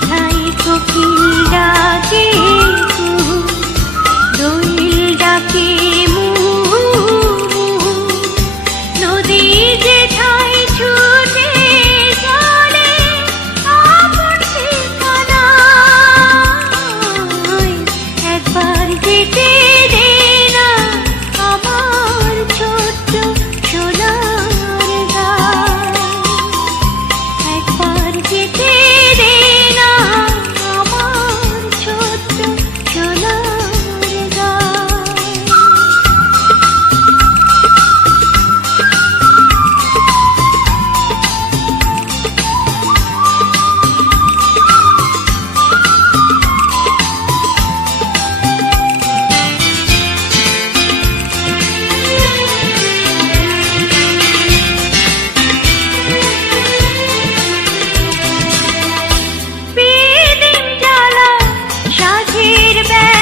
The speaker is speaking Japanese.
たい時だけ there.